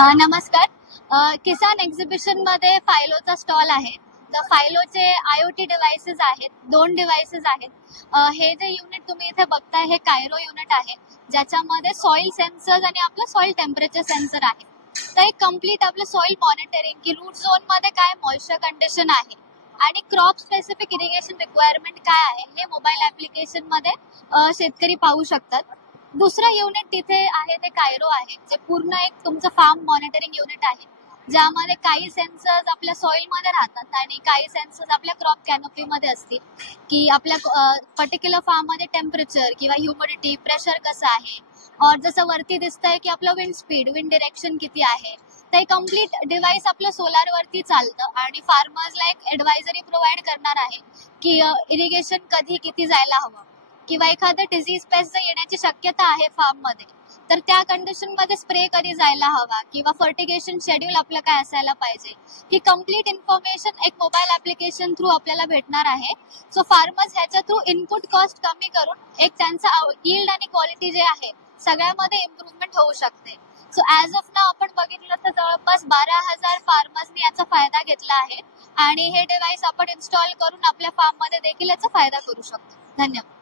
नमस्कार. किसान एक्झिबिशन मध्ये फायलोचा स्टॉल आहे. तर फायलोचे IoT डिव्हाइसेस आहेत, 2 डिव्हाइसेस आहेत. हे जे युनिट तुम्ही इथे बघताय हे कायरो युनिट आहे, ज्याच्यामध्ये सॉइल सेन्सर्स आणि आपलं सॉइल टेम्परेचर सेन्सर आहे. तर एक कम्प्लीट आपलं सॉइल मॉनिटरिंग की रूट झोन मध्ये काय मॉइश्चर कंडिशन आहे आणि क्रॉप स्पेसिफिक इरिगेशन रिक्वायरमेंट काय आहे हे मोबाईल ऍप्लिकेशन मध्ये शेतकरी पाहू शकतात. दुसरं युनिट तिथे आहे ते कायरो आहे, जे पूर्ण एक तुमचं फार्म मॉनिटरिंग युनिट आहे, ज्यामध्ये काही सेन्सर्स आपल्या सॉइल मध्ये राहतात आणि काही सेन्सर्स आपल्या क्रॉप कॅनोपी मध्ये असतील, की आपल्या पर्टिक्युलर फार्म मध्ये टेम्परेचर किंवा ह्युमिडिटी, प्रेशर कसं आहे, और जसं वरती दिसतंय की आपलं विंड स्पीड, विंड डिरेक्शन किती आहे. ते कम्प्लीट डिव्हाइस आपलं सोलार वरती चालतं आणि फार्मर्सला एक ऍडवायझरी प्रोव्हाइड करणार आहे की इरिगेशन कधी किती जायला हवं, किंवा एखादं डिझीज पेस्ट येण्याची शक्यता आहे फार्म मध्ये, तर त्या कंडिशन मध्ये स्प्रे कधी जायला हवा किंवा फर्टिगेशन शेड्यूल आपलं काय असायला पाहिजे, ही कम्प्लीट इन्फॉर्मेशन एक मोबाईल ऍप्लिकेशन थ्रू आपल्याला भेटणार आहे. सो फार्मर्स ह्याच्या थ्रू इनपुट कॉस्ट कमी करून एक त्यांचा यील्ड आणि क्वालिटी जे आहे सगळ्यामध्ये इम्प्रूव्हमेंट होऊ शकते. सो ऍज ऑफ नाव आपण बघितलं तर जवळपास 12,000 फार्मर्सनी याचा फायदा घेतला आहे आणि हे डिव्हाइस आपण इन्स्टॉल करून आपल्या फार्म मध्ये देखील याचा फायदा करू शकतो. धन्यवाद.